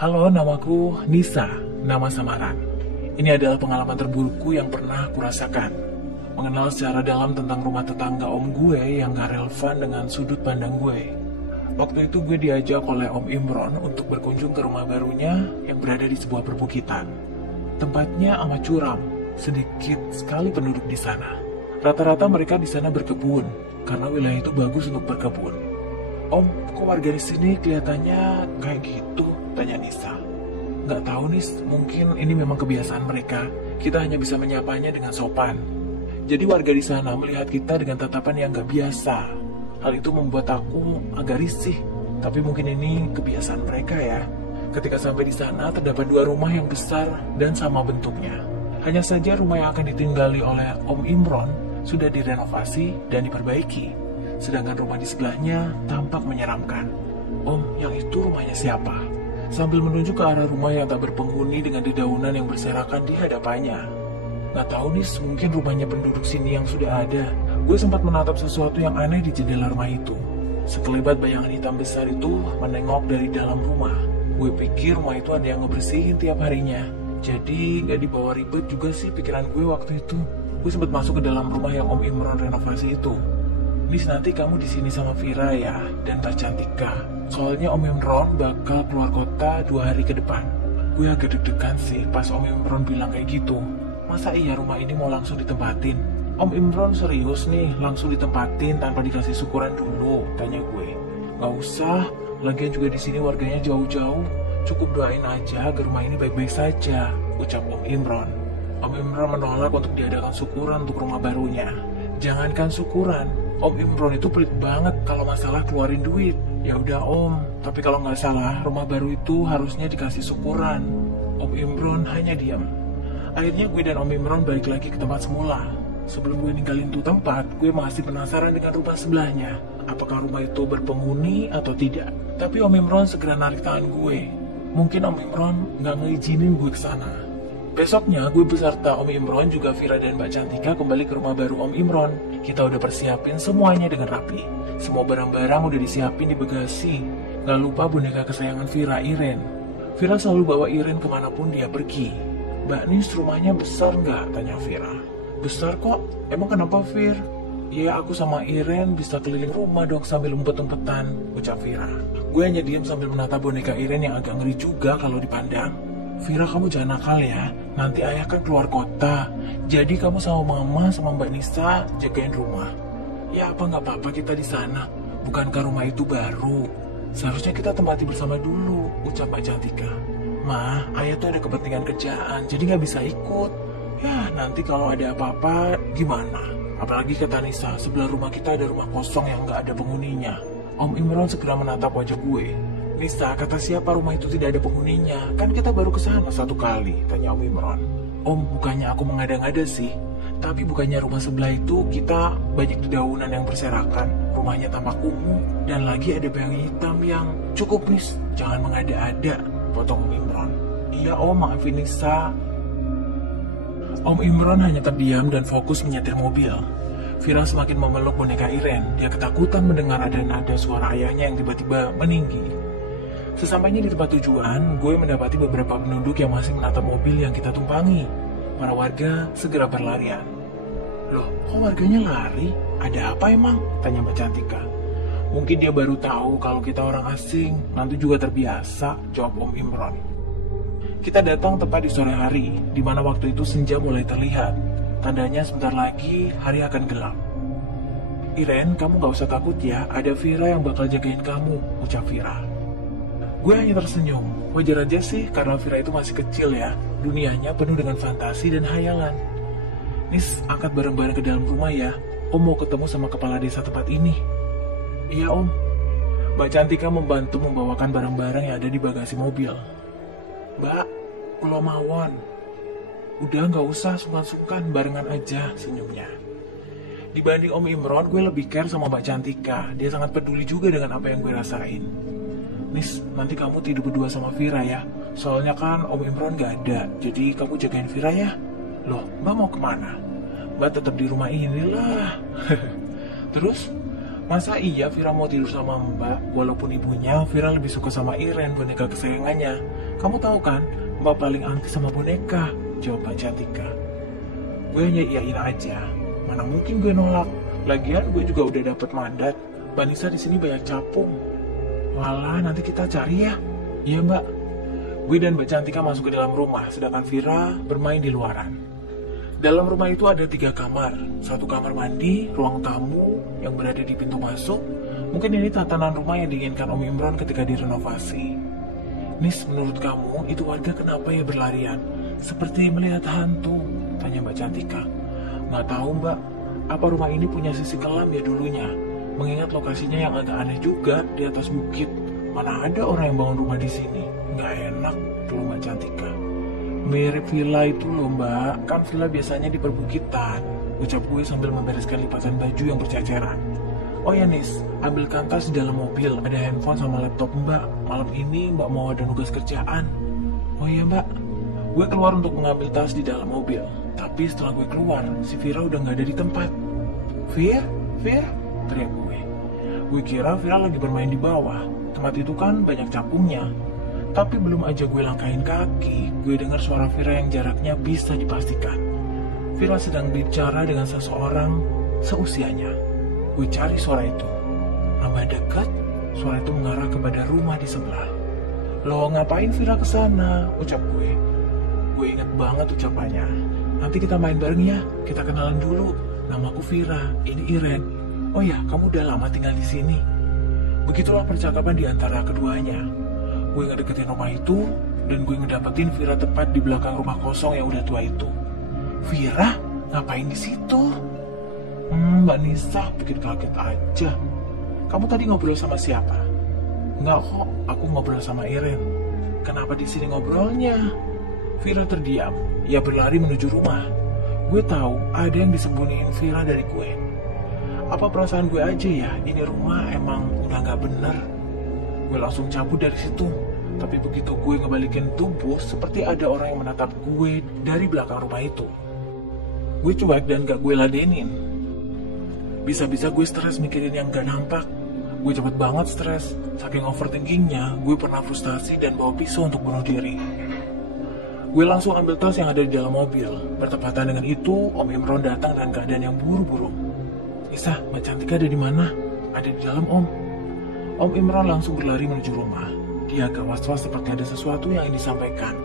Halo, namaku Nisa, nama samaran. Ini adalah pengalaman terburukku yang pernah kurasakan. Mengenal secara dalam tentang rumah tetangga om gue yang gak relevan dengan sudut pandang gue. Waktu itu gue diajak oleh Om Imron untuk berkunjung ke rumah barunya yang berada di sebuah perbukitan. Tempatnya amat curam, sedikit sekali penduduk di sana. Rata-rata mereka di sana berkebun, karena wilayah itu bagus untuk berkebun. Om, kok warga di sini kelihatannya kayak gitu? Tanya Nisa. Nggak tahu Nis, mungkin ini memang kebiasaan mereka. Kita hanya bisa menyapanya dengan sopan. Jadi warga di sana melihat kita dengan tatapan yang nggak biasa. Hal itu membuat aku agak risih. Tapi mungkin ini kebiasaan mereka ya. Ketika sampai di sana terdapat dua rumah yang besar dan sama bentuknya. Hanya saja rumah yang akan ditinggali oleh Om Imron sudah direnovasi dan diperbaiki. Sedangkan rumah di sebelahnya tampak menyeramkan. Om, yang itu rumahnya siapa? Sambil menunjuk ke arah rumah yang tak berpenghuni dengan dedaunan yang berserakan di hadapannya. Nggak tahu nih, mungkin rumahnya penduduk sini yang sudah ada. Gue sempat menatap sesuatu yang aneh di jendela rumah itu. Sekelebat bayangan hitam besar itu menengok dari dalam rumah. Gue pikir rumah itu ada yang ngebersihin tiap harinya. Jadi nggak dibawa ribet juga sih pikiran gue waktu itu. Gue sempat masuk ke dalam rumah yang Om Imron renovasi itu. Nis, nanti kamu di sini sama Vira ya, dan Mbak Cantika. Soalnya Om Imron bakal keluar kota 2 hari ke depan. Gue agak deg-degan sih pas Om Imron bilang kayak gitu. Masa iya rumah ini mau langsung ditempatin? Om Imron serius nih, langsung ditempatin tanpa dikasih syukuran dulu? Tanya gue. Gak usah, lagian juga di sini warganya jauh-jauh. Cukup doain aja agar rumah ini baik-baik saja, ucap Om Imron. Om Imron menolak untuk diadakan syukuran untuk rumah barunya. Jangankan syukuran, Om Imron itu pelit banget kalau masalah keluarin duit. Ya udah Om, tapi kalau nggak salah rumah baru itu harusnya dikasih syukuran. Om Imron hanya diam. Akhirnya gue dan Om Imron balik lagi ke tempat semula. Sebelum gue ninggalin tuh tempat, gue masih penasaran dengan rumah sebelahnya. Apakah rumah itu berpenghuni atau tidak? Tapi Om Imron segera narik tangan gue. Mungkin Om Imron nggak ngizinin gue ke sana. Besoknya gue beserta Om Imron juga Vira dan Mbak Cantika kembali ke rumah baru Om Imron. Kita udah persiapin semuanya dengan rapi. Semua barang-barang udah disiapin di bagasi. Gak lupa boneka kesayangan Vira, Iren. Vira selalu bawa Iren kemanapun dia pergi. Mbak Nis, rumahnya besar nggak? Tanya Vira. Besar kok. Emang kenapa Vir? Ya aku sama Iren bisa keliling rumah dong sambil umpet-umpetan, ucap Vira. Gue hanya diam sambil menatap boneka Iren yang agak ngeri juga kalau dipandang. Vira, kamu jangan nakal ya, nanti ayah kan keluar kota. Jadi kamu sama mama sama Mbak Nisa jagain rumah. Ya apa nggak apa-apa kita di sana. Bukankah rumah itu baru? Seharusnya kita tempati bersama dulu, ucap Mbak Cantika. Ma, ayah tuh ada kepentingan kerjaan, jadi nggak bisa ikut. Ya nanti kalau ada apa-apa gimana? Apalagi kata Nisa, sebelah rumah kita ada rumah kosong yang nggak ada penghuninya. Om Imron segera menatap wajah gue. Nisa, kata siapa rumah itu tidak ada penghuninya? Kan kita baru ke sana 1 kali, tanya Om Imron. Om, bukannya aku mengada-ngada sih. Tapi bukannya rumah sebelah itu kita banyak dedaunan yang berserakan. Rumahnya tampak kumuh. Dan lagi ada bayangan hitam yang cukup Nis. Jangan mengada-ada, potong Om Imron. Iya Om, maafin Nisa. Om Imron hanya terdiam dan fokus menyetir mobil. Vira semakin memeluk boneka Iren. Dia ketakutan mendengar ada nada suara ayahnya yang tiba-tiba meninggi. Sesampainya di tempat tujuan, gue mendapati beberapa penduduk yang masih menatap mobil yang kita tumpangi. Para warga segera berlarian. Loh, kok warganya lari? Ada apa emang? Tanya Mbak Cantika. Mungkin dia baru tahu kalau kita orang asing, nanti juga terbiasa, jawab Om Imron. Kita datang tepat di sore hari, di mana waktu itu senja mulai terlihat. Tandanya sebentar lagi hari akan gelap. Iren, kamu gak usah takut ya, ada Vira yang bakal jagain kamu, ucap Vira. Gue hanya tersenyum. Wajar aja sih karena Vira itu masih kecil ya. Dunianya penuh dengan fantasi dan hayalan. Nis, angkat barang-barang ke dalam rumah ya. Om mau ketemu sama kepala desa tempat ini. Iya Om. Mbak Cantika membantu membawakan barang-barang yang ada di bagasi mobil. Mbak, Pulau Mawon. Udah gak usah sungkan-sungkan, barengan aja, senyumnya. Dibanding Om Imron, gue lebih care sama Mbak Cantika. Dia sangat peduli juga dengan apa yang gue rasain. Nis, nanti kamu tidur berdua sama Vira ya. Soalnya kan Om Imron gak ada, jadi kamu jagain Vira ya. Loh, Mbak mau kemana? Mbak tetap di rumah inilah. Terus, masa iya Vira mau tidur sama Mbak? Walaupun ibunya, Vira lebih suka sama Iren, boneka kesayangannya. Kamu tahu kan, Mbak paling anti sama boneka, jawab Mbak Cantika. Gue hanya iyain aja, mana mungkin gue nolak. Lagian gue juga udah dapet mandat, Mbak Nisa di sini banyak capung. Walah, nanti kita cari ya. Iya Mbak. Gue dan Mbak Cantika masuk ke dalam rumah, sedangkan Vira bermain di luaran. Dalam rumah itu ada 3 kamar, 1 kamar mandi, ruang tamu yang berada di pintu masuk. Mungkin ini tatanan rumah yang diinginkan Om Imron ketika direnovasi. Nis, menurut kamu itu warga kenapa ya berlarian? Seperti melihat hantu, tanya Mbak Cantika. Nggak tahu Mbak, apa rumah ini punya sisi kelam ya dulunya? Mengingat lokasinya yang agak aneh juga di atas bukit. Mana ada orang yang bangun rumah di sini? Nggak enak, tuh Mbak Cantika. Mirip villa itu loh Mbak, kan villa biasanya di perbukitan, ucap gue sambil membereskan lipatan baju yang berceceran. Oh ya Nis, ambilkan tas di dalam mobil, ada handphone sama laptop Mbak. Malam ini Mbak mau ada nugas kerjaan. Oh iya Mbak. Gue keluar untuk mengambil tas di dalam mobil, tapi setelah gue keluar, si Vira udah nggak ada di tempat. Vir, teriak gue. Gue kira Vira lagi bermain di bawah. Tempat itu kan banyak capungnya. Tapi belum aja gue langkahin kaki, gue dengar suara Vira yang jaraknya bisa dipastikan. Vira sedang bicara dengan seseorang seusianya. Gue cari suara itu. Nambah dekat, suara itu mengarah kepada rumah di sebelah. Lo ngapain Vira kesana? Ucap gue. Gue inget banget ucapannya. Nanti kita main bareng ya, kita kenalan dulu. Namaku Vira, ini Iren. Oh ya, kamu udah lama tinggal di sini. Begitulah percakapan di antara keduanya. Gue ngedeketin rumah itu, dan gue ngedapetin Vira tepat di belakang rumah kosong yang udah tua itu. Vira, ngapain di situ? Mbak Nisa bikin kaget aja. Kamu tadi ngobrol sama siapa? Enggak kok, aku ngobrol sama Iren. Kenapa di sini ngobrolnya? Vira terdiam. Ia berlari menuju rumah. Gue tahu ada yang disembunyiin Vira dari gue. Apa perasaan gue aja ya? Ini rumah emang udah nggak bener. Gue langsung cabut dari situ. Tapi begitu gue ngebalikin tubuh, seperti ada orang yang menatap gue dari belakang rumah itu. Gue cuek dan gak gue ladenin. Bisa-bisa gue stres mikirin yang gak nampak. Gue cepet banget stres. Saking overthinkingnya, gue pernah frustasi dan bawa pisau untuk bunuh diri. Gue langsung ambil tas yang ada di dalam mobil. Bertepatan dengan itu, Om Imron datang dengan keadaan yang buru-buru. Nisa, Mbak Cantika ada di mana? Ada di dalam Om. Om Imron langsung berlari menuju rumah. Dia agak was-was seperti ada sesuatu yang ingin disampaikan.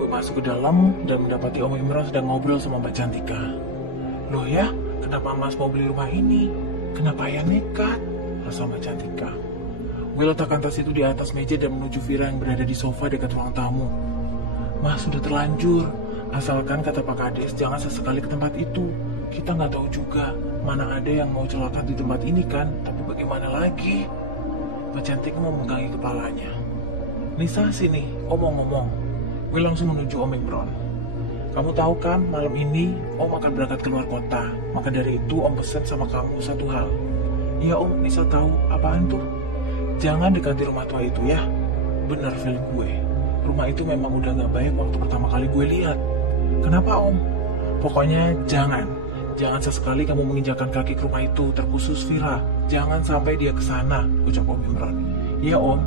Gue masuk ke dalam dan mendapati Om Imron sedang ngobrol sama Mbak Cantika. Loh ya, kenapa Mas mau beli rumah ini? Kenapa ayah nekat? Rasa Mbak Cantika. Gue letakkan tas itu di atas meja dan menuju Vira yang berada di sofa dekat ruang tamu. Mas, sudah terlanjur. Asalkan kata Pak Kades jangan sesekali ke tempat itu. Kita nggak tahu juga mana ada yang mau celaka di tempat ini kan. Tapi bagaimana lagi? Mbak Cantika memegangi kepalanya. Nisa, sini, Om mau ngomong. Gue langsung menuju Om Imron. Kamu tahu kan, malam ini Om akan berangkat keluar kota. Maka dari itu Om pesen sama kamu satu hal. Iya Om, Nisa tahu. Apaan tuh? Jangan dekati rumah tua itu ya. Bener feeling gue. Rumah itu memang udah gak baik waktu pertama kali gue lihat. Kenapa Om? Pokoknya jangan sesekali kamu menginjakan kaki ke rumah itu, terkhusus Vira. Jangan sampai dia kesana, ucap Om Imron. Iya Om,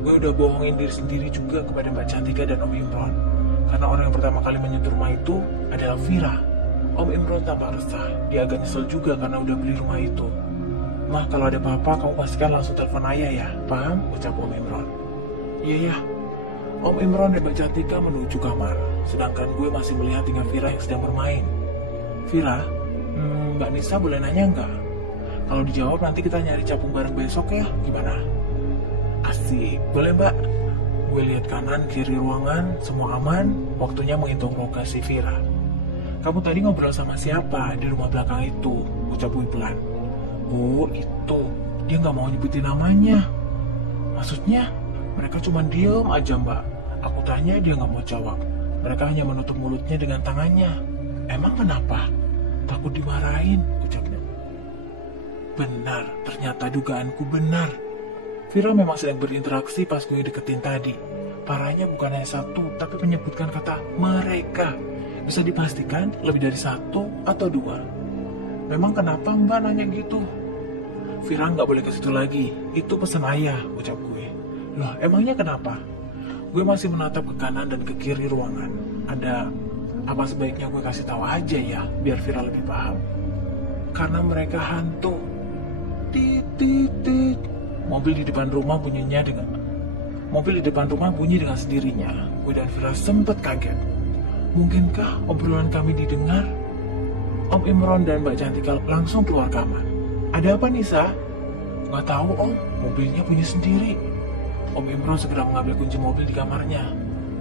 gue udah bohongin diri sendiri juga kepada Mbak Cantika dan Om Imron. Karena orang yang pertama kali menyentuh rumah itu adalah Vira. Om Imron tampak resah, dia agak nyesel juga karena udah beli rumah itu. Mah, kalau ada apa-apa kamu pastikan langsung telepon ayah ya, paham? Ucap Om Imron. Iya ya. Om Imron dan Mbak Cantika menuju kamar, sedangkan gue masih melihat tinggal Vira yang sedang bermain. Vira, Mbak Nisa boleh nanya nggak? Kalau dijawab nanti kita nyari capung bareng besok ya, gimana? Asik, boleh Mbak. Gue lihat kanan kiri ruangan, semua aman. Waktunya menghitung lokasi Vira. Kamu tadi ngobrol sama siapa di rumah belakang itu? Ucap gue pelan. Oh itu, dia nggak mau nyebutin namanya. Maksudnya, mereka cuma diem aja Mbak. Aku tanya dia nggak mau jawab. Mereka hanya menutup mulutnya dengan tangannya. Emang kenapa? Takut dimarahin, ucapnya. Benar, ternyata dugaanku benar. Vira memang sedang berinteraksi pas gue deketin tadi. Parahnya bukan hanya satu, tapi menyebutkan kata mereka. Bisa dipastikan lebih dari satu atau dua. Memang kenapa Mbak nanya gitu? Vira nggak boleh ke situ lagi. Itu pesan ayah, ucap gue. Loh, emangnya kenapa? Gue masih menatap ke kanan dan ke kiri ruangan. Ada apa sebaiknya gue kasih tahu aja ya, biar Vira lebih paham. Karena mereka hantu. Tit, tit, tit. Mobil di depan rumah bunyi dengan sendirinya. Gue dan Vira sempat kaget. Mungkinkah obrolan kami didengar? Om Imron dan Mbak Cantika langsung keluar kamar. Ada apa Nisa? Gak tahu om, mobilnya bunyi sendiri. Om Imron segera mengambil kunci mobil di kamarnya.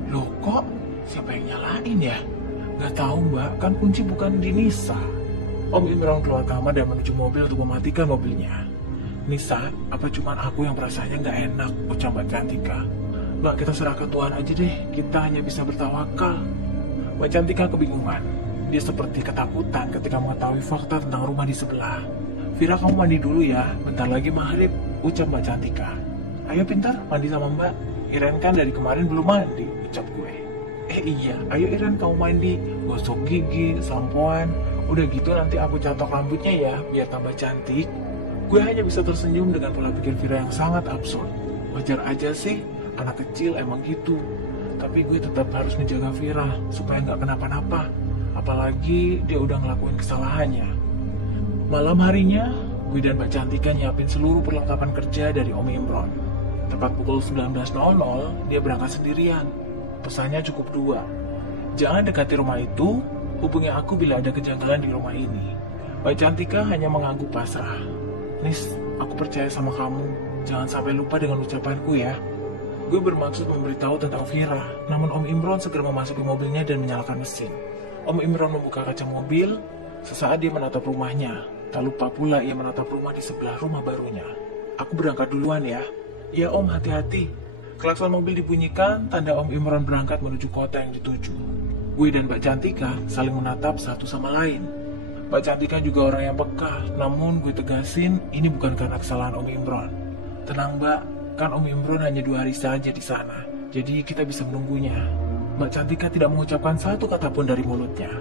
Loh kok? Siapa yang nyalain ya? Gak tahu mbak, kan kunci bukan di Nisa. Om Imron keluar kamar dan menuju mobil untuk mematikan mobilnya. Nisa, apa cuman aku yang perasaannya gak enak, ucap Mbak Cantika. Mbak, kita serahkan Tuhan aja deh, kita hanya bisa bertawakal. Mbak Cantika kebingungan. Dia seperti ketakutan ketika mengetahui fakta tentang rumah di sebelah. Vira, kamu mandi dulu ya, bentar lagi maghrib, ucap Mbak Cantika. Ayo pintar, mandi sama mbak. Iren kan dari kemarin belum mandi, ucap gue. Iya, ayo Iren kamu mandi, gosok gigi, sampoan. Udah gitu nanti aku catok rambutnya ya, biar tambah cantik. Gue hanya bisa tersenyum dengan pola pikir Vira yang sangat absurd. Wajar aja sih, anak kecil emang gitu. Tapi gue tetap harus menjaga Vira, supaya nggak kenapa-napa. Apalagi dia udah ngelakuin kesalahannya. Malam harinya, gue dan Mbak Cantika nyiapin seluruh perlengkapan kerja dari Om Imron. Tepat pukul 19.00, dia berangkat sendirian. Pesannya cukup 2. Jangan dekati rumah itu, hubungi aku bila ada kejanggalan di rumah ini. Mbak Cantika hanya mengangguk pasrah. Nis, aku percaya sama kamu. Jangan sampai lupa dengan ucapanku ya. Gue bermaksud memberitahu tentang Vira, namun Om Imron segera memasuki mobilnya dan menyalakan mesin. Om Imron membuka kaca mobil. Sesaat dia menatap rumahnya. Tak lupa pula ia menatap rumah di sebelah rumah barunya. Aku berangkat duluan ya. Ya om, hati-hati. Klakson mobil dibunyikan, tanda Om Imron berangkat menuju kota yang dituju. Gue dan Mbak Cantika saling menatap satu sama lain. Mbak Cantika juga orang yang peka, namun gue tegasin ini bukan karena kesalahan Om Imron. Tenang mbak, kan Om Imron hanya 2 hari saja di sana, jadi kita bisa menunggunya. Mbak Cantika tidak mengucapkan satu kata pun dari mulutnya.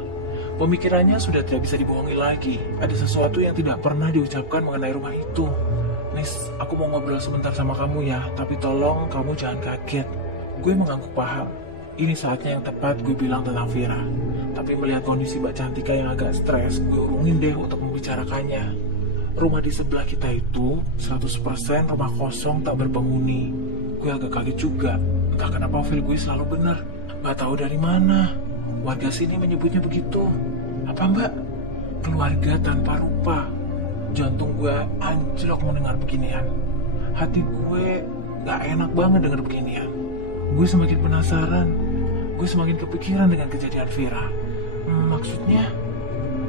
Pemikirannya sudah tidak bisa dibohongi lagi. Ada sesuatu yang tidak pernah diucapkan mengenai rumah itu. Nis, aku mau ngobrol sebentar sama kamu ya, tapi tolong kamu jangan kaget. Gue mengangguk paham. Ini saatnya yang tepat gue bilang tentang Vira. Tapi melihat kondisi Mbak Cantika yang agak stres, gue urungin deh untuk membicarakannya. Rumah di sebelah kita itu 100% rumah kosong tak berpenghuni. Gue agak kaget juga. Entah kenapa feel gue selalu benar. Gak tahu dari mana. Warga sini menyebutnya begitu. Apa mbak? Keluarga tanpa rupa. Jantung gue anjlok mendengar beginian. Hati gue gak enak banget dengar beginian. Gue semakin penasaran. Gue semakin kepikiran dengan kejadian Vira. Maksudnya,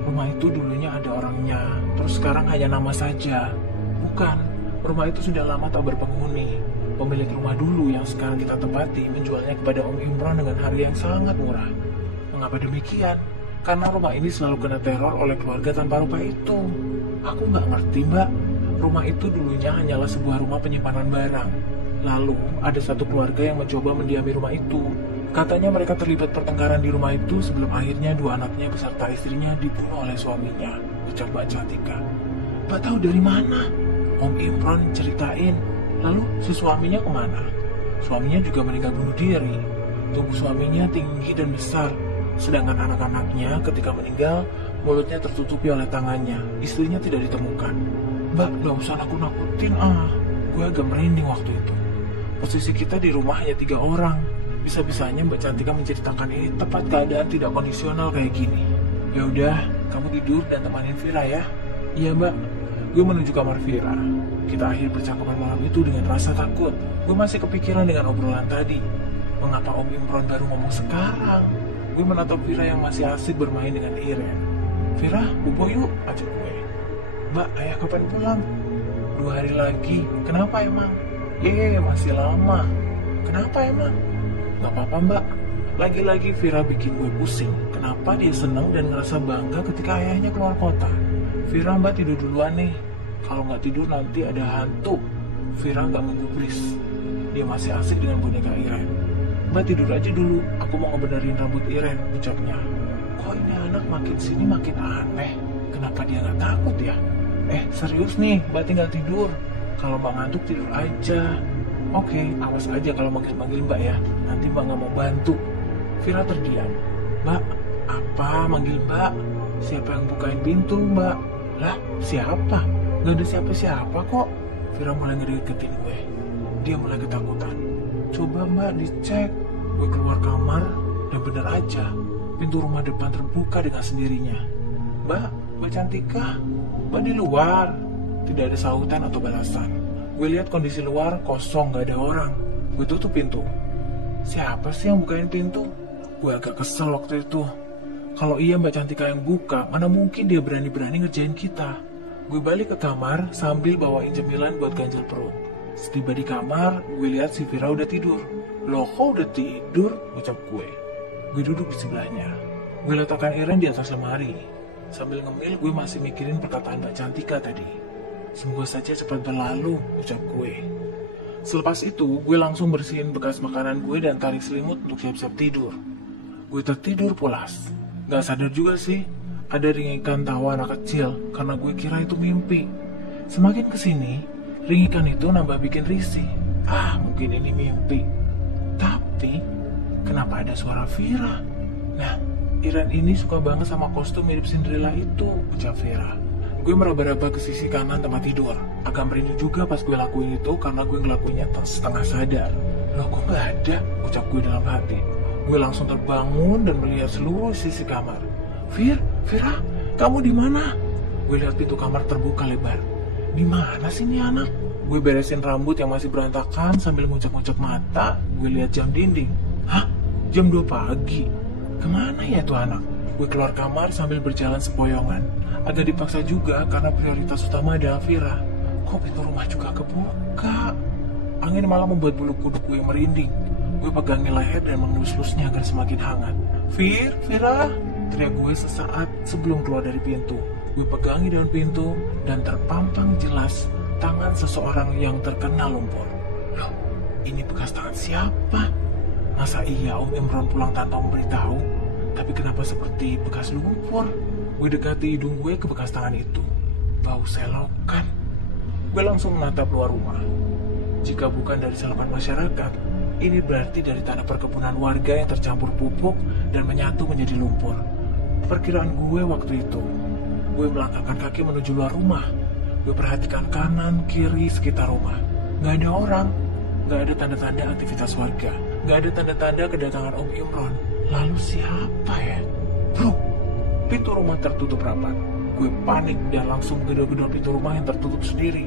rumah itu dulunya ada orangnya, terus sekarang hanya nama saja. Bukan, rumah itu sudah lama tak berpenghuni. Pemilik rumah dulu yang sekarang kita tempati menjualnya kepada Om Imron dengan harga yang sangat murah. Mengapa demikian? Karena rumah ini selalu kena teror oleh keluarga tanpa rupa itu. Aku nggak ngerti mbak. Rumah itu dulunya hanyalah sebuah rumah penyimpanan barang. Lalu ada satu keluarga yang mencoba mendiami rumah itu. Katanya mereka terlibat pertengkaran di rumah itu sebelum akhirnya 2 anaknya beserta istrinya dibunuh oleh suaminya, ucap Mbak Cantika. Mbak tahu dari mana? Om Imron ceritain. Lalu si suaminya kemana? Suaminya juga meninggal bunuh diri. Tubuh suaminya tinggi dan besar. Sedangkan anak-anaknya ketika meninggal, mulutnya tertutupi oleh tangannya. Istrinya tidak ditemukan. Mbak, gak usah nakut-nakutin Gue agak merinding waktu itu. Posisi kita di rumah hanya 3 orang. Bisa-bisanya Mbak Cantika menceritakan ini tepat keadaan tidak kondisional kayak gini. Ya udah, kamu tidur dan temanin Vira ya. Iya mbak. Gue menuju kamar Vira. Kita akhiri percakapan malam itu dengan rasa takut. Gue masih kepikiran dengan obrolan tadi. Mengapa Om Imron baru ngomong sekarang? Gue menatap Vira yang masih asik bermain dengan Iren. Vira, bobo yuk, ajak gue. Mbak, ayah kapan pulang? 2 hari lagi. Kenapa emang? Masih lama. Kenapa emang? Gak apa-apa mbak. Lagi-lagi Vira bikin gue pusing. Kenapa dia senang dan ngerasa bangga ketika ayahnya keluar kota? Vira, mbak tidur duluan nih. Kalau nggak tidur nanti ada hantu. Vira nggak menggubris. Dia masih asik dengan boneka Iren. Mbak tidur aja dulu. Aku mau ngebenerin rambut Iren, ucapnya. Kok ini anak makin sini makin aneh. Kenapa dia nggak takut ya? Serius nih, mbak tinggal tidur. Kalau mbak ngantuk tidur aja. Oke, awas aja kalau manggil-manggil mbak ya. Nanti mbak nggak mau bantu. Vira terdiam. Mbak, apa manggil mbak? Siapa yang bukain pintu mbak? Lah, siapa? Gak ada siapa-siapa kok. Vira mulai ngedeketin gue. Dia mulai ketakutan. Coba mbak dicek. Gue keluar kamar dan benar aja. Pintu rumah depan terbuka dengan sendirinya. Mbak Cantika, mbak di luar. Tidak ada sahutan atau balasan. Gue lihat kondisi luar kosong, gak ada orang. Gue tutup pintu. Siapa sih yang bukain pintu? Gue agak kesel waktu itu. Kalau iya Mbak Cantika yang buka, mana mungkin dia berani-berani ngerjain kita. Gue balik ke kamar sambil bawain cemilan buat ganjel perut. Setiba di kamar, gue lihat si Vira udah tidur. Loh kok udah tidur? Ucap gue. Gue duduk di sebelahnya. Gue letakkan Iren di atas lemari. Sambil ngemil, gue masih mikirin perkataan Mbak Cantika tadi. Semoga saja cepat berlalu, ucap gue. Selepas itu, gue langsung bersihin bekas makanan gue dan tarik selimut untuk siap-siap tidur. Gue tertidur pulas. Gak sadar juga sih, ada ringikan tawa anak kecil karena gue kira itu mimpi. Semakin kesini, ringikan itu nambah bikin risih. Mungkin ini mimpi. Tapi, kenapa ada suara Vira? Nah, Iren ini suka banget sama kostum mirip Cinderella itu, ucap Vira. Gue meraba-raba ke sisi kanan tempat tidur. Agak merinding juga pas gue lakuin itu karena gue ngelakuinnya setengah sadar. Loh kok gak ada? Ucap gue dalam hati. Gue langsung terbangun dan melihat seluruh sisi kamar. Vira, kamu di mana? Gue lihat pintu kamar terbuka lebar. Di mana sih ini anak? Gue beresin rambut yang masih berantakan sambil ngucap-ngucap mata. Gue lihat jam dinding. Hah? Jam 2 pagi? Kemana ya tuh anak? Gue keluar kamar sambil berjalan sepoyongan. Agak dipaksa juga karena prioritas utama adalah Vira. Kok pintu rumah juga kebuka? Angin malah membuat bulu kuduk gue merinding. Gue pegangi leher dan mengelus-elusnya agar semakin hangat. Vira, teriak gue sesaat sebelum keluar dari pintu. Gue pegangi daun pintu dan terpampang jelas tangan seseorang yang terkena lumpur. Loh, ini bekas tangan siapa? Masa iya Om Imron pulang tanpa memberitahu? Tapi kenapa seperti bekas lumpur? Gue dekati hidung gue ke bekas tangan itu. Bau selokan. Gue langsung menatap luar rumah. Jika bukan dari selokan masyarakat, ini berarti dari tanah perkebunan warga yang tercampur pupuk dan menyatu menjadi lumpur. Perkiraan gue waktu itu. Gue melangkahkan kaki menuju luar rumah. Gue perhatikan kanan, kiri, sekitar rumah. Gak ada orang. Gak ada tanda-tanda aktivitas warga. Gak ada tanda-tanda kedatangan Om Imron. Lalu siapa ya? Bro, pintu rumah tertutup rapat. Gue panik dan langsung gedor-gedor pintu rumah yang tertutup sendiri.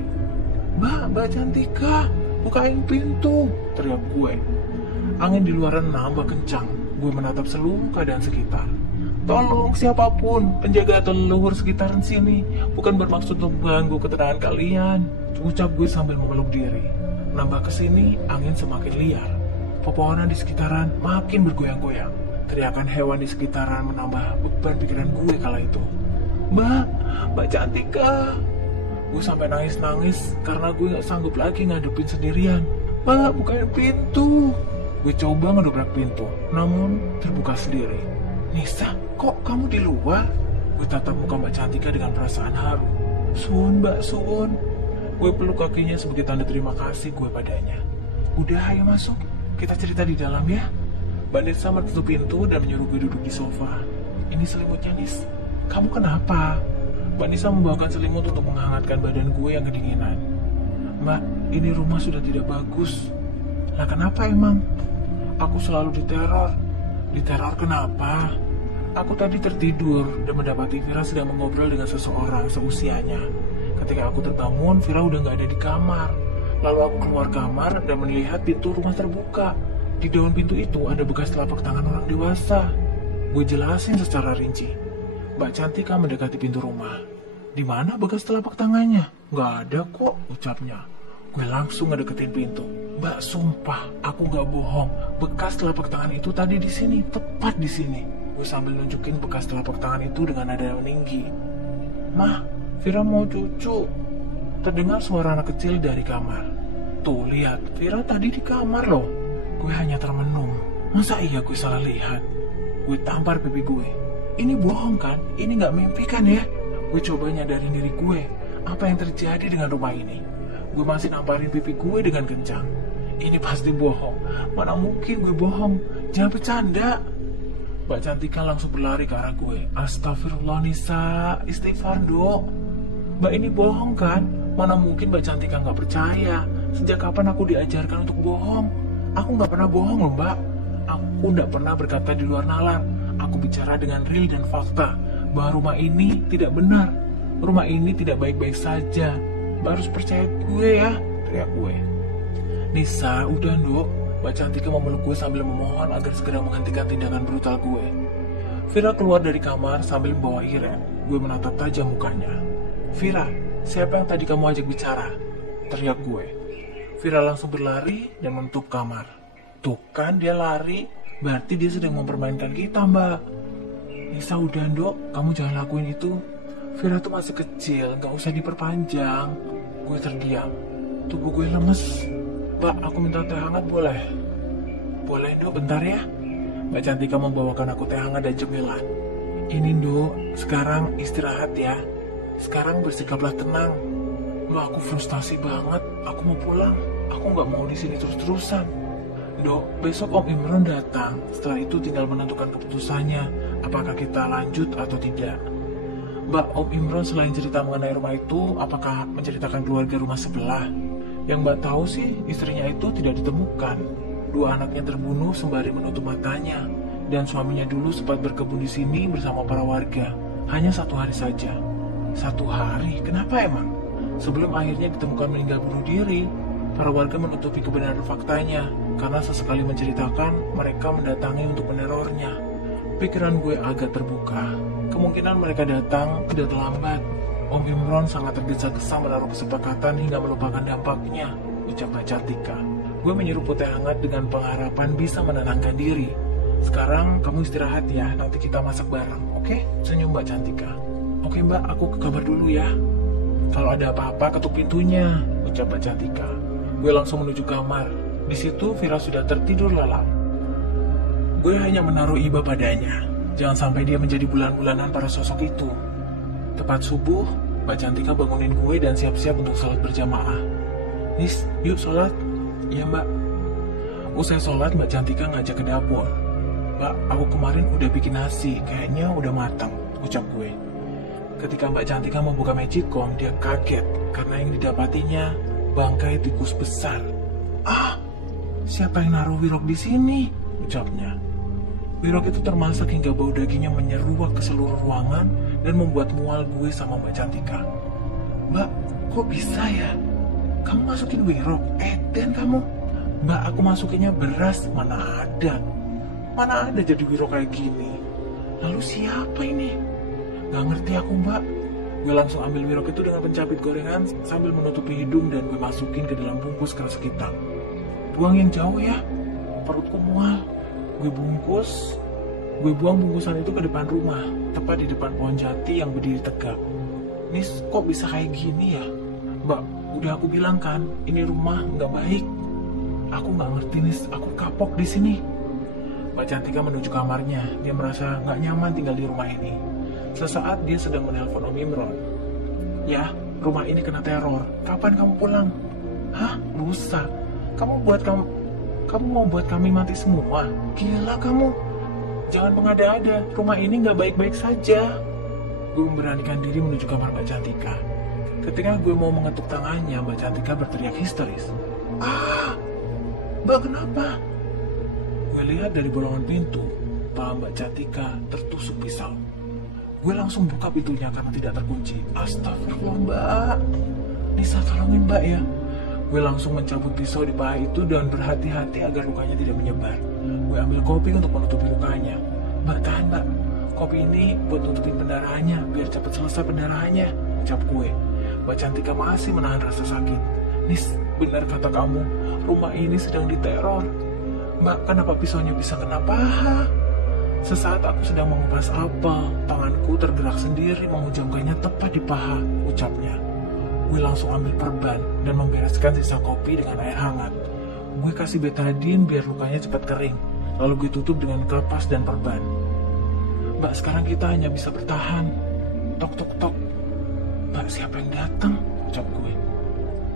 Mbak Cantika, bukain pintu, teriak gue. Angin di luaran nambah kencang. Gue menatap seluruh keadaan sekitar. Tolong siapapun, penjaga atau leluhur sekitaran sini. Bukan bermaksud untuk mengganggu ketenangan kalian, ucap gue sambil memeluk diri. Nambah kesini, angin semakin liar. Pepohonan di sekitaran makin bergoyang-goyang. Teriakan hewan di sekitaran menambah beban pikiran gue kala itu. Mbak Cantika. Gue sampai nangis-nangis karena gue gak sanggup lagi ngadepin sendirian. Mbak, bukain pintu. Gue coba ngedobrak pintu, namun terbuka sendiri. Nisa, kok kamu di luar? Gue tatap muka Mbak Cantika dengan perasaan haru. Suwun Mbak, suwun. Gue peluk kakinya sebagai tanda terima kasih gue padanya. Udah, ayo masuk. Kita cerita di dalam ya. Mbak Nisa menutup pintu dan menyuruh gue duduk di sofa. Ini selimutnya, Nis. Kamu kenapa? Mbak Nisa membawakan selimut untuk menghangatkan badan gue yang kedinginan. Mbak, ini rumah sudah tidak bagus. Lah kenapa emang? Aku selalu diteror. Diteror kenapa? Aku tadi tertidur dan mendapati Vira sedang mengobrol dengan seseorang seusianya. Ketika aku terbangun, Vira udah gak ada di kamar. Lalu aku keluar kamar dan melihat pintu rumah terbuka. Di daun pintu itu ada bekas telapak tangan orang dewasa. Gue jelasin secara rinci. Mbak Cantika mendekati pintu rumah. Di mana bekas telapak tangannya? Gak ada kok, ucapnya. Gue langsung ngedeketin pintu. Mbak, sumpah, aku gak bohong. Bekas telapak tangan itu tadi di sini, tepat di sini. Gue sambil nunjukin bekas telapak tangan itu dengan nada meninggi. Mah, Vira mau cucu. Terdengar suara anak kecil dari kamar. Tuh, lihat, Vira tadi di kamar loh. Gue hanya termenung. Masa iya gue salah lihat? Gue tampar pipi gue. Ini bohong kan? Ini gak mimpi kan ya? Gue coba nyadarin diri gue. Apa yang terjadi dengan rumah ini? Gue masih namparin pipi gue dengan kencang. ini pasti bohong. Mana mungkin gue bohong? Jangan bercanda. Mbak Cantika langsung berlari ke arah gue. Astagfirullah Nisa, istighfar dok. Mbak ini bohong kan? Mana mungkin Mbak Cantika nggak percaya? Sejak kapan aku diajarkan untuk bohong? Aku nggak pernah bohong loh Mbak. Aku nggak pernah berkata di luar nalar. Aku bicara dengan real dan fakta bahwa rumah ini tidak benar. Rumah ini tidak baik-baik saja. Mbak harus percaya gue ya, teriak gue. Nisa, udah dok. Mbak Cantika memeluk gue sambil memohon agar segera menghentikan tindakan brutal gue. Vira keluar dari kamar sambil membawa Iren. Gue menatap tajam mukanya. Vira, siapa yang tadi kamu ajak bicara? Teriak gue. Vira langsung berlari dan menutup kamar. Tuh kan dia lari, berarti dia sedang mempermainkan kita Mbak. Nisa udah dok, kamu jangan lakuin itu. Vira tuh masih kecil, gak usah diperpanjang. Gue terdiam. Tubuh gue lemes. Mbak, aku minta teh hangat boleh? Boleh dok, bentar ya. Mbak Cantika membawakan aku teh hangat dan cemilan. Ini dok, sekarang istirahat ya. Sekarang bersikaplah tenang. Mbak, aku frustasi banget. Aku mau pulang. Aku gak mau di sini terus-terusan. Dok, besok Om Imron datang. Setelah itu tinggal menentukan keputusannya. Apakah kita lanjut atau tidak. Mbak, Om Imron selain cerita mengenai rumah itu, apakah menceritakan keluarga rumah sebelah? Yang Mbak tahu sih, istrinya itu tidak ditemukan. 2 anaknya terbunuh sembari menutup matanya. Dan suaminya dulu sempat berkebun di sini bersama para warga. Hanya 1 hari saja. 1 hari? Kenapa emang? Sebelum akhirnya ditemukan meninggal bunuh diri, para warga menutupi kebenaran faktanya. Karena sesekali menceritakan, mereka mendatangi untuk menerornya. Pikiran gue agak terbuka. Kemungkinan mereka datang tidak terlambat. Om Imron sangat tergesa-gesa menaruh kesepakatan hingga melupakan dampaknya, ucap Mbak Cantika. Gue menyeruput teh hangat dengan pengharapan bisa menenangkan diri. Sekarang kamu istirahat ya, nanti kita masak bareng, oke? Senyum Mbak Cantika. Oke Mbak, aku ke kamar dulu ya. Kalau ada apa-apa ketuk pintunya, ucap Mbak Cantika. Gue langsung menuju kamar. Di situ Vira sudah tertidur lelap. Gue hanya menaruh iba padanya. Jangan sampai dia menjadi bulan-bulanan para sosok itu. Tepat subuh, Mbak Cantika bangunin gue dan siap-siap untuk sholat berjamaah. Nis, yuk sholat. Iya Mbak. Usai sholat, Mbak Cantika ngajak ke dapur. Mbak, aku kemarin udah bikin nasi, kayaknya udah matang, ucap gue. Ketika Mbak Cantika membuka magicom, dia kaget karena yang didapatinya bangkai tikus besar. Ah, siapa yang naruh wirok di sini? Ucapnya. Wirok itu termasak hingga bau dagingnya menyeruak ke seluruh ruangan dan membuat mual gue sama Mbak Cantika. Mbak, kok bisa ya? Kamu masukin wirok? Dan kamu? Mbak, aku masukinnya beras. Mana ada? Mana ada jadi wirok kayak gini? Lalu siapa ini? Gak ngerti aku Mbak. Gue langsung ambil wirok itu dengan pencapit gorengan sambil menutupi hidung dan gue masukin ke dalam bungkus keras hitam. Buang yang jauh ya, perutku mual. Gue buang bungkusan itu ke depan rumah, tepat di depan pohon jati yang berdiri tegak. Nis, kok bisa kayak gini ya? Mbak, udah aku bilang kan, ini rumah nggak baik. Aku nggak ngerti Nis, aku kapok di sini. Mbak Cantika menuju kamarnya, dia merasa nggak nyaman tinggal di rumah ini. Sesaat dia sedang menelpon Om Imron. Ya, rumah ini kena teror. Kapan kamu pulang? Hah, lusa. Kamu mau buat kami mati semua? Gila kamu. Jangan mengada-ada, rumah ini nggak baik-baik saja. Gue memberanikan diri menuju kamar Mbak Cantika. Ketika gue mau mengetuk tangannya, Mbak Cantika berteriak histeris. Ah, Mbak kenapa? Gue lihat dari bolongan pintu, kepala Mbak Cantika tertusuk pisau. Gue langsung buka pintunya karena tidak terkunci. Astagfirullah Mbak. Nisa tolongin Mbak ya. Gue langsung mencabut pisau di paha itu dan berhati-hati agar lukanya tidak menyebar. Gue ambil kopi untuk menutupi lukanya. Mbak tahan Mbak, kopi ini buat nutupin pendarahannya, biar cepat selesai pendarahannya, ucap gue. Mbak Cantika masih menahan rasa sakit. Nis, benar kata kamu, rumah ini sedang diteror. Mbak, kenapa pisaunya bisa kena paha? Sesaat aku sedang mengupas apel, tanganku tergerak sendiri menghujamkannya tepat di paha, ucapnya. Gue langsung ambil perban dan membereskan sisa kopi dengan air hangat. Gue kasih betadine biar lukanya cepat kering. Lalu gue tutup dengan kapas dan perban. Mbak, sekarang kita hanya bisa bertahan. Tok tok tok. Mbak, siapa yang datang? Ucap gue.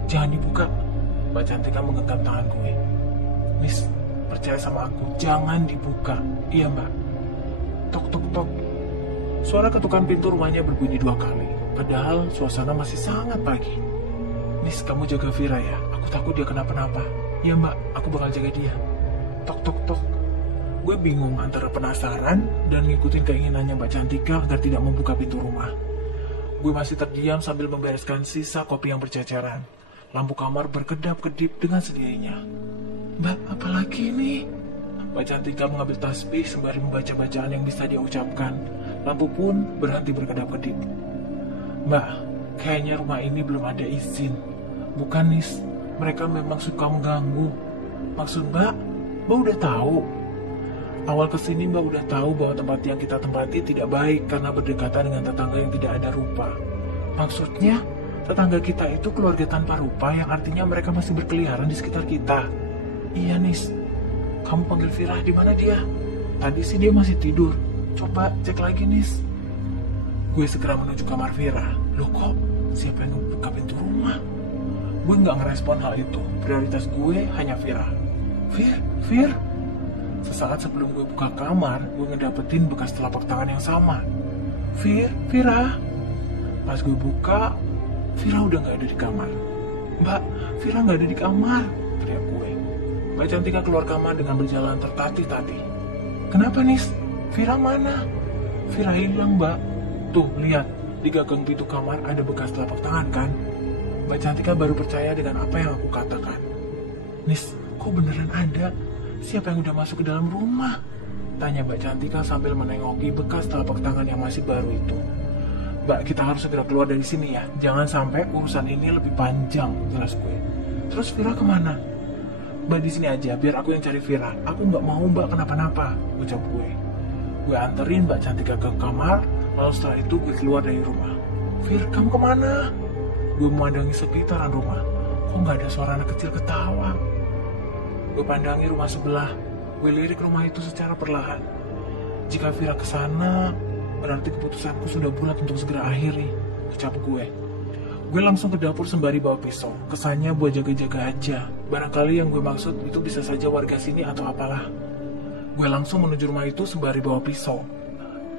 Jangan dibuka. Mbak Cantika menggenggam tangan gue. Miss, percaya sama aku, jangan dibuka. Iya mbak. Tok tok tok. Suara ketukan pintu rumahnya berbunyi 2 kali. Padahal suasana masih sangat pagi. Miss, kamu jaga Vira ya. Aku takut dia kenapa-napa. Iya mbak, aku bakal jaga dia. Tok tok tok. Gue bingung antara penasaran dan ngikutin keinginannya Mbak Cantika agar tidak membuka pintu rumah. Gue masih terdiam sambil membereskan sisa kopi yang berceceran. Lampu kamar berkedap-kedip dengan sendirinya. Mbak, apalagi ini? Mbak Cantika mengambil tasbih sembari membaca bacaan yang bisa dia ucapkan. Lampu pun berhenti berkedap-kedip. Mbak, kayaknya rumah ini belum ada izin. Bukan, Nis. Mereka memang suka mengganggu. Maksud Mbak udah tahu? Awal kesini Mbak udah tahu bahwa tempat yang kita tempati tidak baik karena berdekatan dengan tetangga yang tidak ada rupa. Maksudnya, tetangga kita itu keluarga tanpa rupa yang artinya mereka masih berkeliaran di sekitar kita. Iya, Nis. Kamu panggil Vira, di mana dia? Tadi sih dia masih tidur. Coba cek lagi, Nis. Gue segera menuju kamar Vira. Loh kok, siapa yang ngebuka pintu rumah? Gue nggak ngerespon hal itu. Prioritas gue hanya Vira. Vir. Sesaat sebelum gue buka kamar, gue ngedapetin bekas telapak tangan yang sama. Vira. Pas gue buka, Vira udah gak ada di kamar. Mbak, Vira gak ada di kamar, teriak gue. Mbak Cantika keluar kamar dengan berjalan tertatih-tatih. Kenapa, Nis? Vira mana? Vira hilang, Mbak. Tuh, lihat, di gagang pintu kamar ada bekas telapak tangan, kan? Mbak Cantika baru percaya dengan apa yang aku katakan. Nis, kok beneran ada? Siapa yang udah masuk ke dalam rumah? Tanya Mbak Cantika sambil menengoki bekas telapak tangan yang masih baru itu. Mbak, kita harus segera keluar dari sini ya. Jangan sampai urusan ini lebih panjang, jelas gue. Terus Vira kemana? Mbak di sini aja, biar aku yang cari Vira. Aku nggak mau Mbak kenapa-napa, ucap gue. Gue anterin Mbak Cantika ke kamar, lalu setelah itu gue keluar dari rumah. Vir, kamu kemana? Gue memandangi sekitaran rumah. Kok nggak ada suara anak kecil ketawa? Gue pandangi rumah sebelah. Gue lirik rumah itu secara perlahan. Jika Vira kesana, berarti keputusanku sudah bulat untuk segera akhiri, ucap gue. Gue langsung ke dapur sembari bawa pisau. Kesannya buat jaga-jaga aja. Barangkali yang gue maksud itu bisa saja warga sini atau apalah. Gue langsung menuju rumah itu sembari bawa pisau.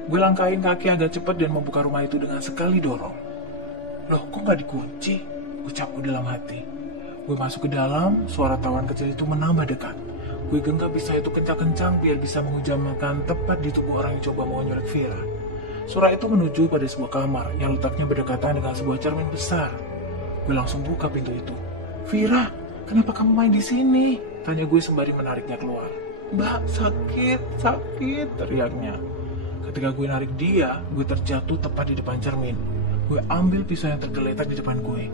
Gue langkahin kaki agak cepat dan membuka rumah itu dengan sekali dorong. Loh, kok nggak dikunci? Ucapku dalam hati. Gue masuk ke dalam, suara tawan kecil itu menambah dekat. Gue genggam pisau itu kencang-kencang biar bisa menghujamkan tepat di tubuh orang yang coba mau nyulik Vira. Suara itu menuju pada sebuah kamar yang letaknya berdekatan dengan sebuah cermin besar. Gue langsung buka pintu itu. Vira, kenapa kamu main di sini? Tanya gue sembari menariknya keluar. Mbak, sakit, teriaknya. Ketika gue narik dia, gue terjatuh tepat di depan cermin. Gue ambil pisau yang tergeletak di depan gue.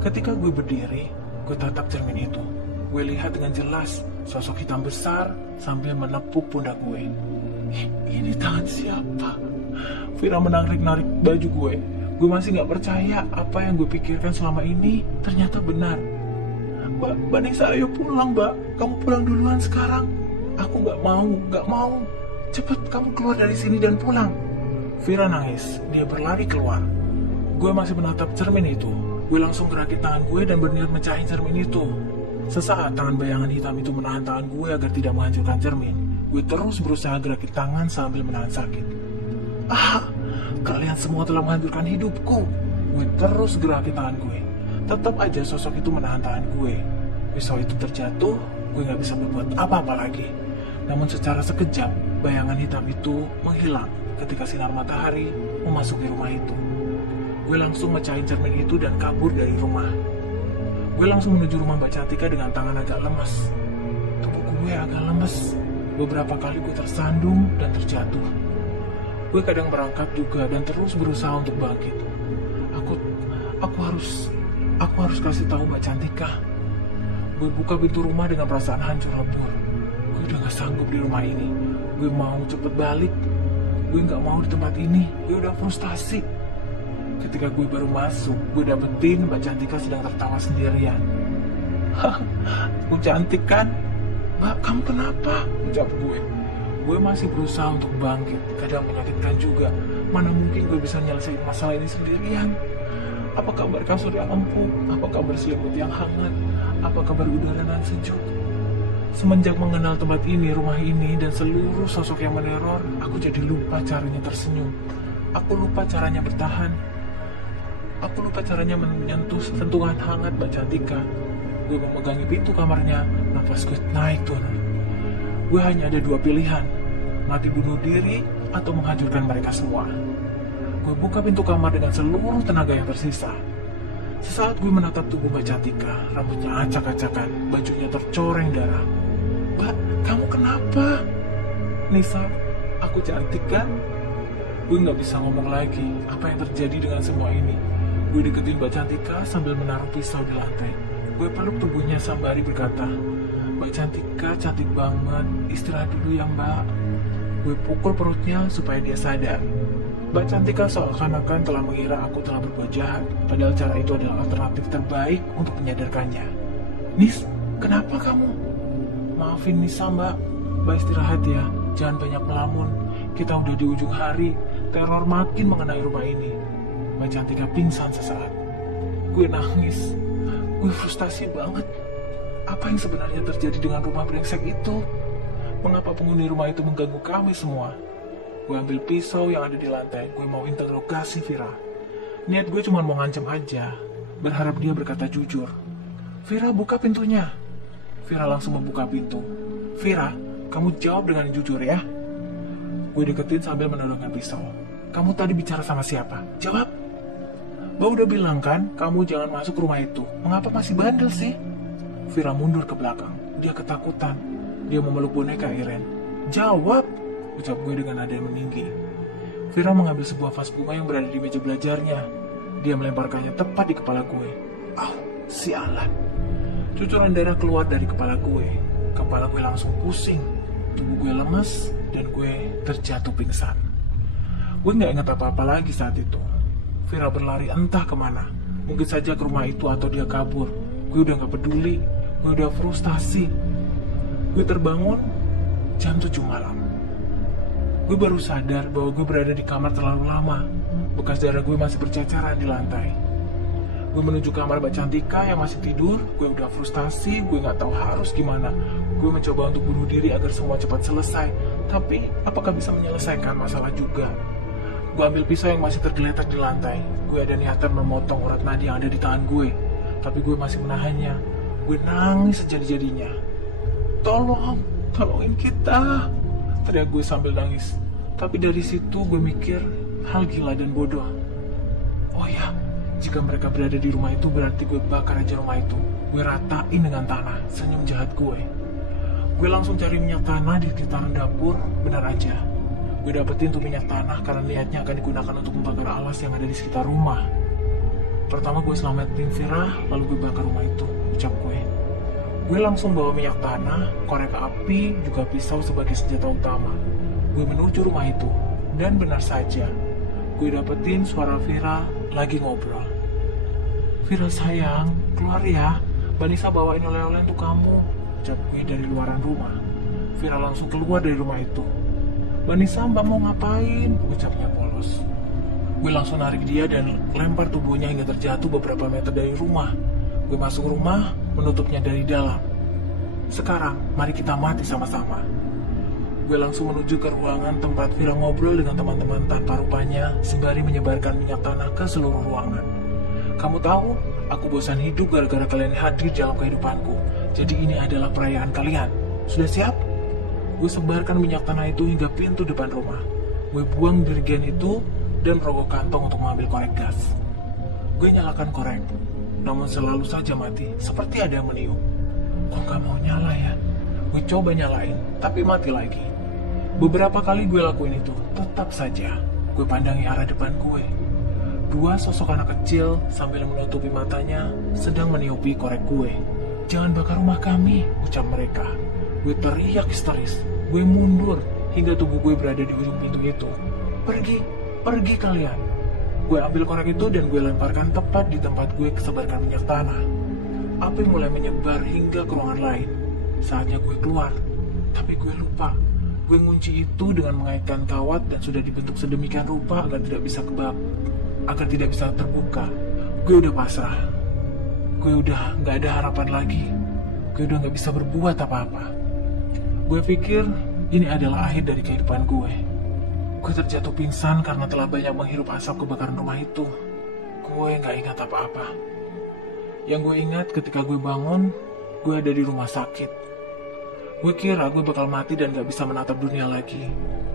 Ketika gue berdiri, gue tatap cermin itu. Gue lihat dengan jelas sosok hitam besar sambil menepuk pundak gue. Ini tangan siapa? Vira menarik-narik baju gue. Gue masih gak percaya apa yang gue pikirkan selama ini ternyata benar. Mbak Nisa, ayo pulang, Mbak. Kamu pulang duluan sekarang. Aku gak mau. Cepet kamu keluar dari sini dan pulang. Vira nangis. Dia berlari keluar. Gue masih menatap cermin itu. Gue langsung gerakin tangan gue dan berniat mecahin cermin itu. Sesaat tangan bayangan hitam itu menahan tangan gue agar tidak menghancurkan cermin. Gue terus berusaha gerakin tangan sambil menahan sakit. Kalian semua telah menghancurkan hidupku. Gue terus gerakin tangan gue. Tetap aja sosok itu menahan tangan gue. Pisau itu terjatuh. Gue gak bisa berbuat apa-apa lagi. Namun secara sekejap, bayangan hitam itu menghilang ketika sinar matahari memasuki rumah itu. Gue langsung mecahin cermin itu dan kabur dari rumah. Gue langsung menuju rumah Mbak Cantika dengan tangan agak lemas. Tubuh gue agak lemes. Beberapa kali gue tersandung dan terjatuh. Gue kadang merangkak juga dan terus berusaha untuk bangkit. Aku harus kasih tahu Mbak Cantika. Gue buka pintu rumah dengan perasaan hancur lebur. Gue udah gak sanggup di rumah ini. Gue mau cepet balik. Gue gak mau di tempat ini. Gue udah frustasi. Ketika gue baru masuk, gue dapetin Mbak Cantika sedang tertawa sendirian. Gue cantik kan? Mbak, kamu kenapa? Ucap gue. Gue masih berusaha untuk bangkit. Kadang menyakitkan juga. Mana mungkin gue bisa nyelesain masalah ini sendirian? Apa kabar kasur yang empuk? Apa kabar selimut yang hangat? Apa kabar udara yang sejuk? Semenjak mengenal tempat ini, rumah ini, dan seluruh sosok yang meneror, aku jadi lupa caranya tersenyum. Aku lupa caranya bertahan. Aku lupa caranya menyentuh sentuhan hangat Mbak Cantika. Gue memegangi pintu kamarnya, nafas gue naik turun. Gue hanya ada dua pilihan, mati bunuh diri atau menghancurkan mereka semua. Gue buka pintu kamar dengan seluruh tenaga yang tersisa. Sesaat gue menatap tubuh Mbak Cantika, rambutnya acak-acakan, bajunya tercoreng darah. Mbak, kamu kenapa? Nisa, aku cantik kan? Gue gak bisa ngomong lagi apa yang terjadi dengan semua ini. Gue deketin Mbak Cantika sambil menaruh pisau di lantai. Gue peluk tubuhnya sembari berkata, Mbak Cantika cantik banget, istirahat dulu ya Mbak. Gue pukul perutnya supaya dia sadar. Mbak Cantika seakan-akan telah mengira aku telah berbuat jahat, padahal cara itu adalah alternatif terbaik untuk menyadarkannya. Nis, kenapa kamu? Maafin Nisa Mbak, Mbak istirahat ya, jangan banyak melamun. Kita udah di ujung hari, teror makin mengenai rumah ini. Mbak Cantika pingsan sesaat. Gue nangis, gue frustasi banget. Apa yang sebenarnya terjadi dengan rumah brengsek itu? Mengapa penghuni rumah itu mengganggu kami semua? Gue ambil pisau yang ada di lantai, gue mau interogasi Vira. Niat gue cuma mau ngancam aja, berharap dia berkata jujur. Vira, buka pintunya. Vira langsung membuka pintu. Vira, kamu jawab dengan jujur ya. Gue deketin sambil menodongkan pisau. Kamu tadi bicara sama siapa? Jawab. Mbak udah bilang kan, kamu jangan masuk rumah itu. Mengapa masih bandel sih? Vira mundur ke belakang. Dia ketakutan. Dia memeluk boneka Iren. Jawab, ucap gue dengan nada yang meninggi. Vira mengambil sebuah vas bunga yang berada di meja belajarnya. Dia melemparkannya tepat di kepala gue. Au, sialan. Cucuran darah keluar dari kepala gue. Kepala gue langsung pusing. Tubuh gue lemas dan gue terjatuh pingsan. Gue gak ingat apa-apa lagi saat itu. Vira berlari entah kemana. Mungkin saja ke rumah itu atau dia kabur. Gue udah gak peduli. Gue udah frustasi. Gue terbangun jam 7 malam. Gue baru sadar bahwa gue berada di kamar terlalu lama. Bekas darah gue masih berceceran di lantai. Gue menuju kamar Mbak Cantika yang masih tidur. Gue udah frustasi, gue gak tahu harus gimana. Gue mencoba untuk bunuh diri agar semua cepat selesai. Tapi, apakah bisa menyelesaikan masalah juga? Gue ambil pisau yang masih tergeletak di lantai. Gue ada niatan memotong urat nadi yang ada di tangan gue. Tapi gue masih menahannya. Gue nangis sejadi-jadinya. Tolong, tolongin kita, teriak gue sambil nangis. Tapi dari situ gue mikir hal gila dan bodoh. Oh ya, jika mereka berada di rumah itu berarti gue bakar aja rumah itu. Gue ratain dengan tanah, senyum jahat gue. Gue langsung cari minyak tanah di sekitaran dapur, benar aja. Gue dapetin tuh minyak tanah karena niatnya akan digunakan untuk membakar alas yang ada di sekitar rumah. Pertama gue selamatin Vira, lalu gue bakar rumah itu, ucap gue. Gue langsung bawa minyak tanah, korek api, juga pisau sebagai senjata utama. Gue menuju rumah itu, dan benar saja, gue dapetin suara Vira lagi ngobrol. Vira sayang, keluar ya, Mbak Nisa bawain oleh-oleh untuk kamu, ucap gue dari luaran rumah. Vira langsung keluar dari rumah itu. Mbak Nisa, Mbak mau ngapain? Ucapnya polos. Gue langsung narik dia dan lempar tubuhnya hingga terjatuh beberapa meter dari rumah. Gue masuk rumah, menutupnya dari dalam. Sekarang, mari kita mati sama-sama. Gue langsung menuju ke ruangan tempat Vira ngobrol dengan teman-teman tanpa rupanya, sembari menyebarkan minyak tanah ke seluruh ruangan. Kamu tahu, aku bosan hidup gara-gara kalian hadir dalam kehidupanku. Jadi ini adalah perayaan kalian. Sudah siap? Gue sebarkan minyak tanah itu hingga pintu depan rumah. Gue buang dirigen itu dan merogoh kantong untuk mengambil korek gas. Gue nyalakan korek, namun selalu saja mati, seperti ada yang meniup. Kok gak mau nyala ya? Gue coba nyalain, tapi mati lagi. Beberapa kali gue lakuin itu, tetap saja gue pandangi arah depan gue. Dua sosok anak kecil sambil menutupi matanya sedang meniupi korek gue. Jangan bakar rumah kami, ucap mereka. Gue teriak histeris. Gue mundur hingga tubuh gue berada di ujung pintu itu. Pergi, pergi kalian. Gue ambil korek itu dan gue lemparkan tepat di tempat gue kesebarkan minyak tanah. Api mulai menyebar hingga ke ruangan lain. Saatnya gue keluar, tapi gue lupa. Gue ngunci itu dengan mengaitkan kawat dan sudah dibentuk sedemikian rupa agar tidak bisa terbuka. Gue udah pasrah. Gue udah gak ada harapan lagi. Gue udah gak bisa berbuat apa-apa. Gue pikir ini adalah akhir dari kehidupan gue. Gue terjatuh pingsan karena telah banyak menghirup asap kebakaran rumah itu. Gue gak ingat apa-apa. Yang gue ingat ketika gue bangun, gue ada di rumah sakit. Gue kira gue bakal mati dan gak bisa menatap dunia lagi.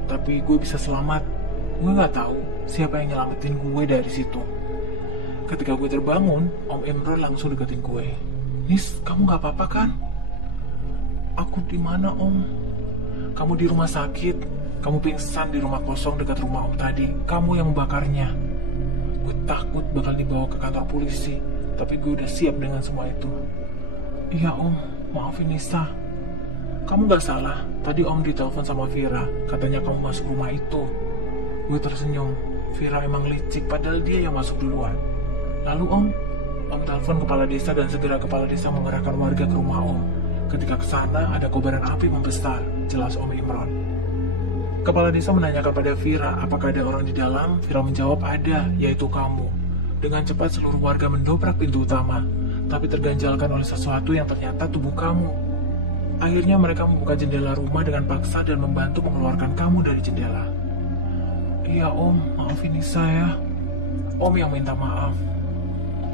Tapi gue bisa selamat. Gue gak tahu siapa yang nyelamatin gue dari situ. Ketika gue terbangun, Om Imron langsung deketin gue. "Nis, kamu gak apa-apa kan?" "Aku di mana, Om?" "Kamu di rumah sakit. Kamu pingsan di rumah kosong dekat rumah Om tadi. Kamu yang membakarnya." Gue takut bakal dibawa ke kantor polisi, tapi gue udah siap dengan semua itu. "Iya, Om, maafin Nisa." "Kamu gak salah. Tadi Om ditelepon sama Vira. Katanya kamu masuk rumah itu." Gue tersenyum. Vira emang licik, padahal dia yang masuk duluan. Lalu Om telepon kepala desa dan segera kepala desa mengerahkan warga ke rumah Om. Ketika kesana ada kobaran api membesar, jelas Om Imron. Kepala desa menanya kepada Vira apakah ada orang di dalam. Vira menjawab ada, yaitu kamu. Dengan cepat seluruh warga mendobrak pintu utama, tapi terganjalkan oleh sesuatu yang ternyata tubuh kamu. Akhirnya mereka membuka jendela rumah dengan paksa dan membantu mengeluarkan kamu dari jendela. "Iya, Om, maafin Nisa ya." Om yang minta maaf.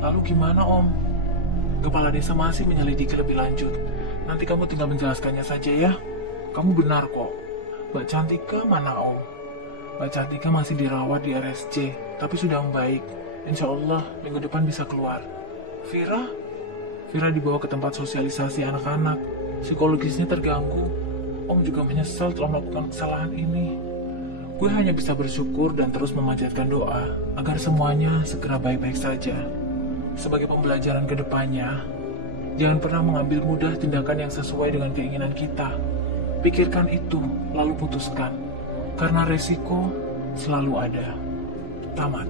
"Lalu gimana, Om?" Kepala desa masih menyelidiki lebih lanjut. "Nanti kamu tinggal menjelaskannya saja ya. Kamu benar kok." "Mbak Cantika mana, Om?" "Mbak Cantika masih dirawat di RSC, tapi sudah membaik. Insya Allah minggu depan bisa keluar." "Vira?" "Vira dibawa ke tempat sosialisasi anak-anak. Psikologisnya terganggu. Om juga menyesal telah melakukan kesalahan ini." Gue hanya bisa bersyukur dan terus memanjatkan doa agar semuanya segera baik-baik saja. Sebagai pembelajaran ke depannya, jangan pernah mengambil mudah tindakan yang sesuai dengan keinginan kita. Pikirkan itu, lalu putuskan. Karena resiko selalu ada. Tamat.